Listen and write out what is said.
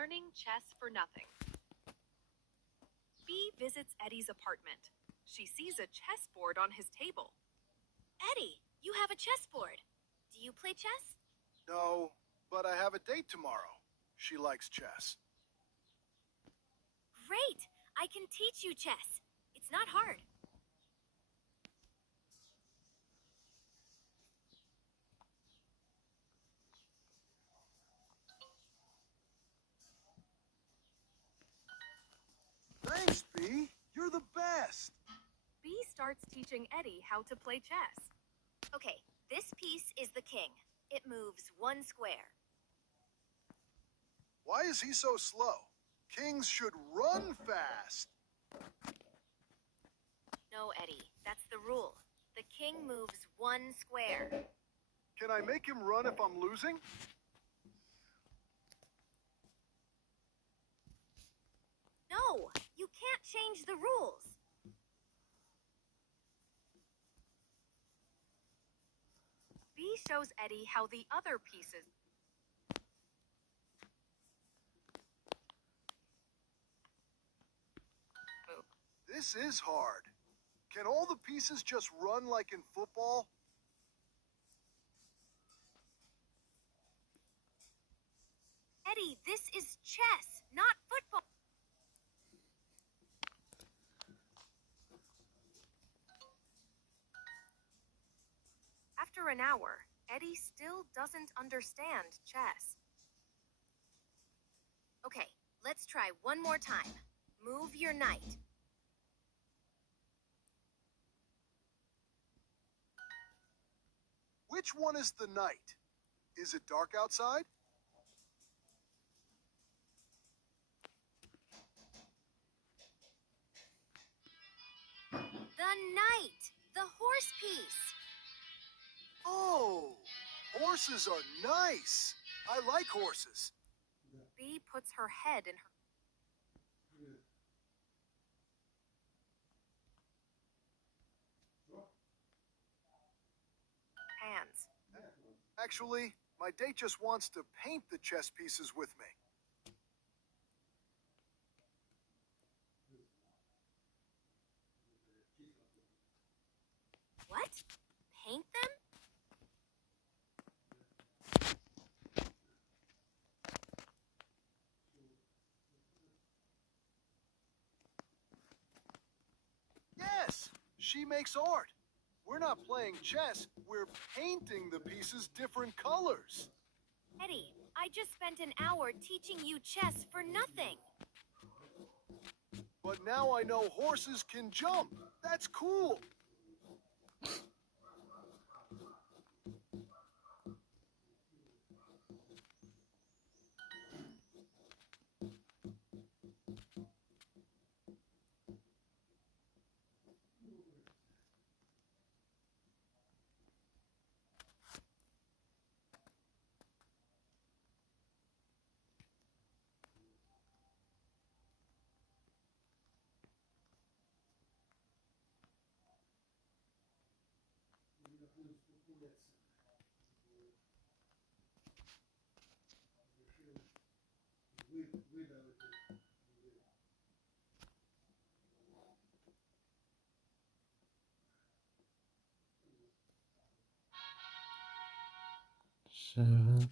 learning chess for nothing. Bee visits Eddie's apartment. She sees a chessboard on his table. Eddie, you have a chessboard. Do you play chess? No, but I have a date tomorrow. She likes chess. Great! I can teach you chess. It's not hard. Thanks, Bee. You're the best. Bee starts teaching Eddie how to play chess. Okay, this piece is the king. It moves one square. Why is he so slow? Kings should run fast. No, Eddie, that's the rule. The king moves one square. Can I make him run if I'm losing? No, you can't change the rules. Bee shows Eddie how the other pieces move. This is hard. Can all the pieces just run like in football? Eddie, this is chess, not football. After an hour, Eddie still doesn't understand chess. Okay, let's try one more time. Move your knight. Which one is the knight? Is it dark outside? The knight, the horse piece. Oh, horses are nice. I like horses. Bee puts her head in her hands. Actually, my date just wants to paint the chess pieces with me. What? Paint them? Yes, she makes art. We're not playing chess, we're painting the pieces different colors. Eddie, I just spent an hour teaching you chess for nothing. But now I know horses can jump. That's cool. Seven.